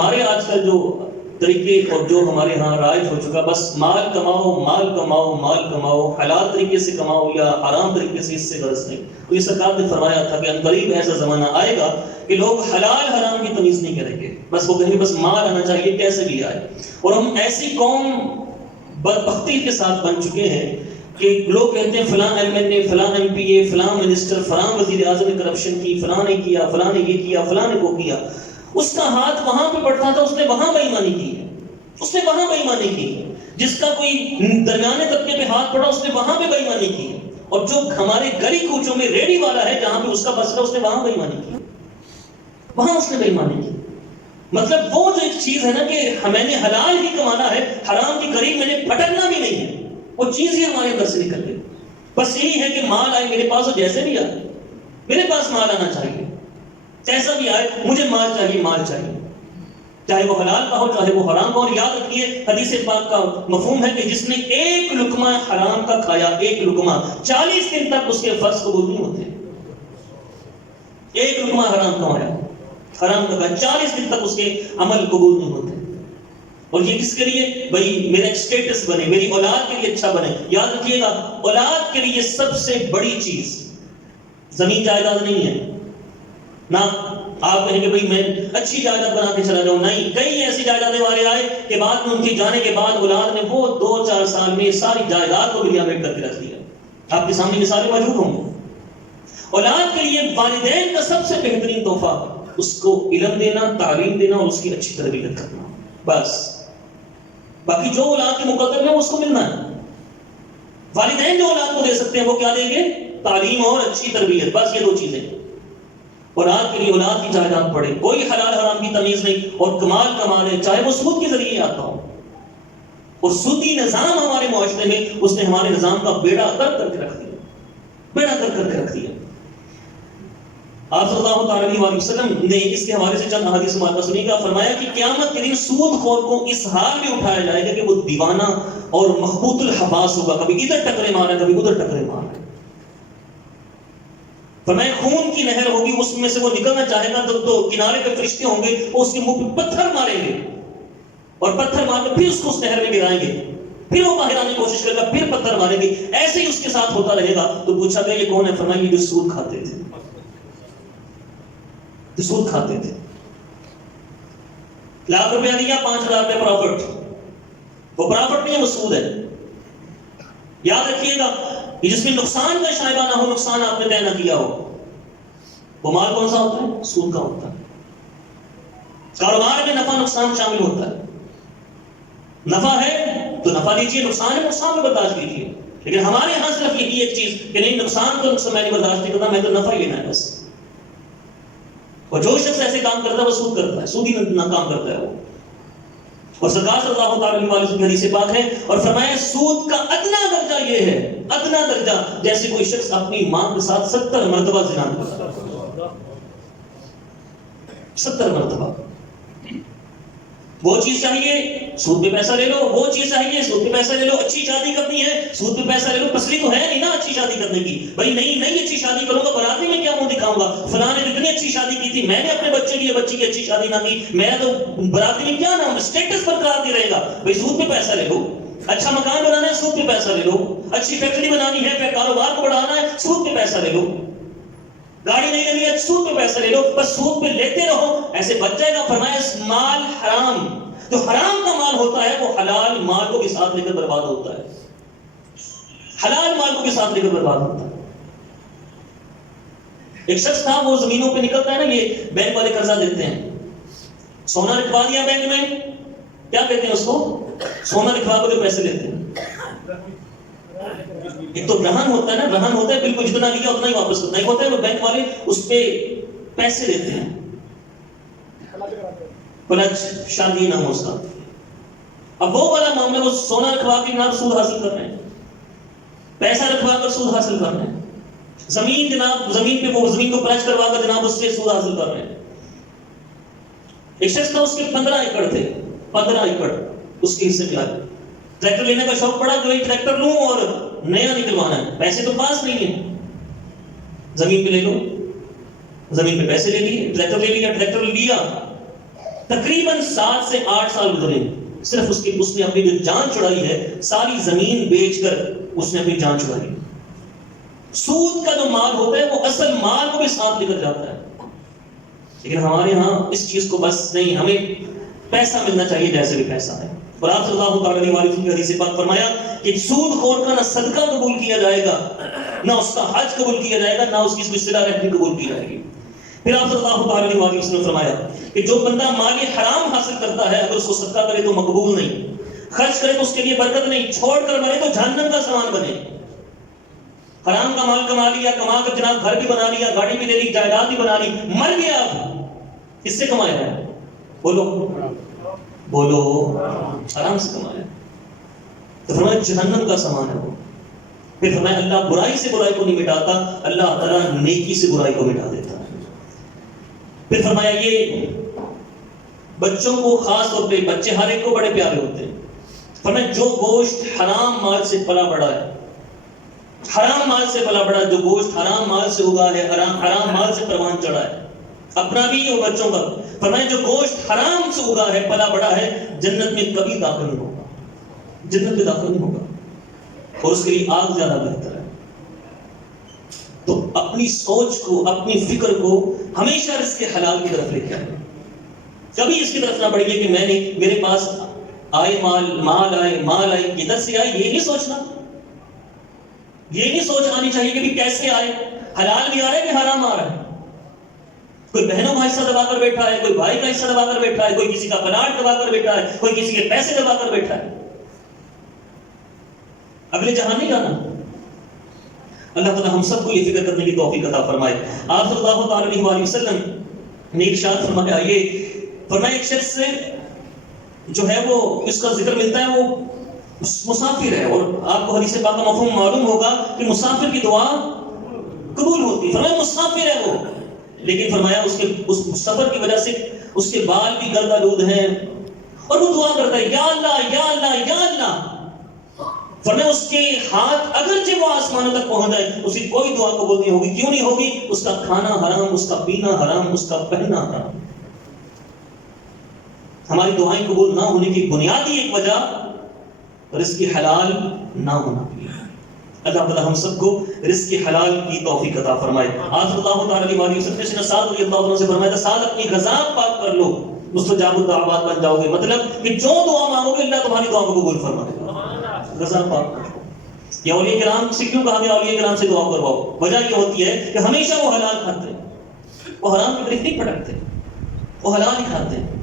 ہمارے آج کل جو طریقے اور جو ہمارے ہاں رائج ہو چکا، بس مال کماؤ مال کماؤ مال کماؤ، حلال طریقے سے کماؤ یا حرام طریقے سے، اس سے غرض نہیں۔ تو یہ سرکار نے فرمایا تھا کہ عنقریب ایسا زمانہ آئے گا کہ لوگ حلال حرام کی تمیز نہیں کریں گے، بس وہ کہیں گے بس مال آنا چاہیے کیسے بھی آئے۔ اور ہم ایسی قوم بدبختی کے ساتھ بن چکے ہیں کہ لوگ کہتے ہیں فلاں ایم ایل اے، فلاں ایم پی اے، فلاں منسٹر، فلاں وزیر اعظم نے کرپشن کی، فلاں نے کیا، فلاں نے یہ کیا، فلاں نے وہ کیا۔ اس کا ہاتھ وہاں پہ پڑتا تھا، اس نے وہاں بے ایمانی کی ہے، اس نے وہاں بے ایمانی کی ہے۔ جس کا کوئی درمیانے طبقے پہ ہاتھ پڑا، اس نے وہاں پہ بے ایمانی کی ہے۔ اور جو ہمارے گلی کوچوں میں ریڑی والا ہے، جہاں پہ اس کا بس ہے، اس نے وہاں بے ایمانی کی، وہاں اس نے بے ایمانی کی۔ مطلب وہ جو ایک چیز ہے نا کہ ہمیں نے حلال ہی کمانا ہے، حرام کے قریب میں نے پھٹکنا بھی نہیں ہے، وہ چیز ہی ہمارے اندر سے نکل گئی۔ بس یہی ہے کہ مال آئے میرے پاس، اور جیسے بھی آئے میرے پاس مال آنا چاہیے، جیسا بھی آئے مجھے مال چاہیے، مال چاہیے، چاہے وہ حلال کا ہو چاہے وہ حرام کا ہو۔ اور یاد رکھیے حدیث پاک کا مفہوم ہے کہ جس نے ایک لقمہ حرام کا کھایا، ایک لقمہ، 40 دن تک اس کے فرض قبول نہیں ہوتے۔ ایک لقمہ حرام کمایا، حرام کا کھایا، 40 دن تک اس کے عمل قبول نہیں ہوتے۔ اور یہ کس کے لیے؟ بھائی میرا ایک سٹیٹس بنے، میری اولاد کے لیے اچھا بنے۔ یاد رکھیے گا اولاد کے لیے سب سے بڑی چیز زمین جائیداد نہیں ہے نہ۔ آپ کہیں گے بھئی میں اچھی جائیداد بنا کے چلا جاؤں، نہیں، کئی ایسی جائیدادیں والے آئے کہ بعد میں ان کے جانے کے بعد اولاد نے وہ 2-4 سال میں ساری جائیداد کو دنیا میں کر کے رکھ دیا۔ آپ کے سامنے مثالیں موجود ہوں گے۔ اولاد کے لیے والدین کا سب سے بہترین تحفہ اس کو علم دینا، تعلیم دینا اور اس کی اچھی تربیت کرنا، بس۔ باقی جو اولاد کے مقدر میں اس کو ملنا ہے۔ والدین جو اولاد کو دے سکتے ہیں وہ کیا دیں گے؟ تعلیم اور اچھی تربیت، بس یہ 2 چیزیں۔ اولاد کے لیے اولاد کی جائیداد پڑے، کوئی حلال حرام کی تمیز نہیں، اور کمال کما لے، چاہے وہ سود کے ذریعے آتا ہو۔ اور سودی نظام ہمارے معاشرے میں اس نے ہمارے نظام کا بیڑا غرق کر کے رکھ دیا، بیڑا غرق کر کے رکھ دیا۔ آپ صلی اللہ علیہ وسلم نے اس کے حوالے سے چند احادیث مبارکہ سنی گا، فرمایا کہ قیامت کے دن سود خور کو اس حال میں اٹھایا جائے گا کہ وہ دیوانہ اور مخبوط الحواس ہوگا، کبھی ادھر ٹکرے مارا کبھی ادھر ٹکرے مارا۔ فرمایا خون کی نہر ہوگی، اس میں سے وہ نکلنا چاہے گا تو کنارے پہ فرشتے ہوں گے، وہ اس کے منہ پہ پتھر ماریں گے، اور پتھر مار کے پھر اس کو اس نہر میں گرائیں گے، پھر وہ باہر آنے کی کوشش کرے گا، پھر پتھر ماریں گے، ایسے ہی اس کے ساتھ ہوتا رہے گا۔ تو پوچھا گیا یہ کون ہے؟ فرمایا یہ جو سود کھاتے تھے، جو سود کھاتے تھے۔ لاکھ روپیہ دیا، 5,000 روپے پرافٹ، وہ پرافٹ نہیں ہے، وہ سود ہے۔ یاد رکھیے گا کہ جس میں نقصان کا شائبہ نہ ہو، نقصان آپ نے طے نہ کیا ہو، وہ مال کون سا ہوتا ہے؟ سود کا ہوتا ہے۔ کاروبار میں نفع نقصان شامل ہوتا ہے، نفع ہے تو نفع لیجیے، نقصان ہے نقصان میں برداشت کیجیے۔ لیکن ہمارے یہاں صرف یہی ایک چیز کہ نہیں، نقصان تو نقصان میں نہیں برداشت نہیں کرتا، میں تو نفع ہی لینا ہے بس۔ اور جو شخص ایسے کام کرتا ہے وہ سود کرتا ہے، سودی کام کرتا ہے وہ۔ اور سرکار صلی اللہ علیہ وسلم کی حدیث پاک ہے، اور فرمایا سود کا ادنا درجہ یہ ہے، ادنا درجہ جیسے کوئی شخص اپنی ماں کے ساتھ 70 مرتبہ زنا کرتا ہے، 70 مرتبہ۔ وہ چیز چاہیے سود پہ پیسہ لے لو، وہ چیز چاہیے سود پہ پیسہ لے لو، اچھی شادی کرنی ہے سود پہ پیسہ لے لو، پسلی تو ہے نہیں نا اچھی شادی کرنے کی، بھائی نہیں اچھی شادی کروں گا براتی میں کیا منہ دکھاؤں گا، فلاں نے اتنی اچھی شادی کی تھی، میں نے اپنے بچے کی بچی کی اچھی شادی نہ کی، میں تو براتی میں کیا نہ اسٹیٹس برقرار نہیں رہے گا، بھائی سود پہ پیسہ لے لو۔ اچھا مکان بنانا ہے سود پہ پیسہ لے لو، اچھی فیکٹری بنانی ہے، پھر کاروبار کو بڑھانا ہے سود پہ پیسہ لے لو، گاڑی نہیں لینی ہے سود پہ پیسہ لے لو، بس سود پہ لیتے رہو، ایسے بچ جائے گا۔ فرمایا مال حرام، جو حرام کا مال ہوتا ہے وہ حلال مال کو بھی ساتھ لے کر برباد ہوتا ہے، حلال مال کو بھی ساتھ لے کر برباد ہوتا ہے۔ ایک شخص تھا، وہ زمینوں پہ نکلتا ہے نا، یہ بینک والے قرضہ دیتے ہیں، سونا رکھوا دیا بینک میں، کیا کہتے ہیں اس کو؟ سونا رکھوا کر جو پیسے لیتے ہیں۔ ایک تو رہن ہوتا ہے نا، رہن ہوتا ہے بالکل جتنا لیا اتنا ہی واپس کرنا، ایک ہوتا ہے وہ بینک والے اس پہ پیسے دیتے ہیں، پلج شادی نام اس کا۔ اب وہ والا معاملہ، وہ سونا رکھوا کے جناب سود حاصل کر رہے ہیں، پیسہ رکھوا کر سود حاصل کر رہے ہیں، زمین جناب زمین پہ وہ زمین کو پلج کروا کر جناب اس سے سود حاصل کر رہے ہیں۔ ایک شخص تھا، اس کے 15 ایکڑ تھے، 15 ایکڑ اس کے حصے ملا، ٹریکٹر لینے کا شوق پڑا کہ بھائی ٹریکٹر لوں اور نیا نکلوانا ہے، پیسے تو پاس نہیں ہیں، زمین پہ لے لو، زمین پہ پیسے لے لیے، ٹریکٹر لے لیا، ٹریکٹر لیا، تقریباً 7 سے 8 سال گزرے، صرف اس نے اپنی جو جان چھڑائی ہے، ساری زمین بیچ کر اس نے اپنی جان چھڑائی۔ سود کا جو مال ہوتا ہے وہ اصل مال کو بھی ساتھ لے کر جاتا ہے، لیکن ہمارے ہاں اس چیز کو بس نہیں، ہمیں پیسہ ملنا چاہیے جیسے بھی پیسہ ہے۔ اور آپ صلی اللہ تعالیٰ علیہ وسلم کی حدیث پاک فرمایا کہ سود خور کا نہ صدقہ قبول کیا جائے گا، نہ اس کا حج قبول کیا جائے گا، نہ اس کی کوئی صلہ رحمی قبول کی جائے گی۔ پھر آپ صلی اللہ تعالیٰ علیہ وسلم نے فرمایا کہ جو بندہ مال حرام حاصل کرتا ہے، اگر اس کو صدقہ کرے تو مقبول نہیں، خرچ کرے تو اس کے لیے برکت نہیں، چھوڑ کر مرے تو جہنم کا سامان بنے۔ حرام کا مال کما لیا، کما کر جناب گھر بھی بنا لیا، گاڑی بھی لے لی، جائیداد بھی بنا لی، مر گیا، اب کس سے کمایا ہے؟ بولو حرام سے کمایا، تو فرمایا جہنم کا سامان ہے وہ۔ پھر فرمایا اللہ برائی سے برائی کو نہیں مٹاتا، اللہ تعالیٰ نیکی سے برائی کو مٹا دیتا ہے۔ پھر فرمایا یہ بچوں کو خاص طور پہ، بچے ہر ایک کو بڑے پیارے ہوتے ہیں، فرمایا جو گوشت حرام مال سے پلا بڑا ہے، حرام مال سے پلا بڑا، جو گوشت حرام مال سے اگا ہے، حرام مال سے پروان چڑھا ہے، اپنا بھی اور بچوں کا، فرمایا جو گوشت حرام سے اگا ہے، پلا بڑا ہے، جنت میں کبھی داخل نہیں ہوگا، جنت میں داخل نہیں ہوگا، اور اس کے لیے آگ زیادہ بہتر ہے۔ تو اپنی سوچ کو، اپنی فکر کو ہمیشہ رزق حلال کی طرف لے کے آئے، کبھی اس کی طرف نہ بڑھیے کہ میں نے، میرے پاس آئے مال آئے کدھر سے آئے، یہ نہیں سوچنا، یہ نہیں سوچ آنی چاہیے کہ بھی کیسے آئے، حلال بھی آ رہا ہے کہ حرام آ رہا ہے۔ کوئی بہنوں کا حصہ دبا کر بیٹھا ہے، کوئی بھائی کا حصہ دبا کر بیٹھا ہے، کوئی کسی کا پلاٹ دبا کر بیٹھا ہے، کوئی کسی کے پیسے دبا کر بیٹھا ہے، اگلے جہاں نہیں جانا۔ اللہ تعالیٰ ہم سب کو یہ فکر کرنے کی توفیق عطا فرمائے۔ آپ صلی اللہ تعالیٰ علیہ وسلم نے ارشاد فرمایا، یہ فرمایا ایک شخص سے جو ہے وہ، اس کا ذکر ملتا ہے، وہ مسافر ہے، اور آپ کو حدیث پاک کا مفہوم معلوم ہوگا کہ مسافر کی دعا قبول ہوتی ہے۔ فرمایا مسافر ہے وہ، لیکن فرمایا اس سفر کی وجہ سے اس کے بال بھی گرد آلود ہیں، اور وہ دعا کرتا ہے یا اللہ یا اللہ یا اللہ۔ فرمایا اس کے ہاتھ اگرچہ وہ آسمانوں تک پہنچ جائے، اس کی کوئی دعا قبول نہیں ہوگی۔ کیوں نہیں ہوگی؟ اس کا کھانا حرام، اس کا پینا حرام، اس کا پہننا حرام۔ ہماری دعائیں قبول نہ ہونے کی بنیادی ایک وجہ رزق حلال نہ ہونا۔ اللہ تعالیٰ ہم سب کو رزق حلال کی توفیق عطا فرمائے۔ آپ صلی اللہ تعالیٰ علیہ وسلم نے سعد رضی اللہ عنہ سے فرمایا تھا، سعد اپنی غذا پاک کر لو، مستجاب الدعوات بن جاؤ گے، مطلب کہ جو دعا مانگو گے اللہ تمہاری دعا کو قبول فرمائے گا۔ غذا پاک کر لو۔ یہ اولیاء کرام سے کیوں کہا گیا اولیاء کرام سے دعا کرواؤ؟ وجہ یہ ہوتی ہے کہ ہمیشہ وہ حلال کھاتے ہیں، وہ حرام کی طرف نہیں پھٹکتے، وہ حلال ہی کھاتے ہیں۔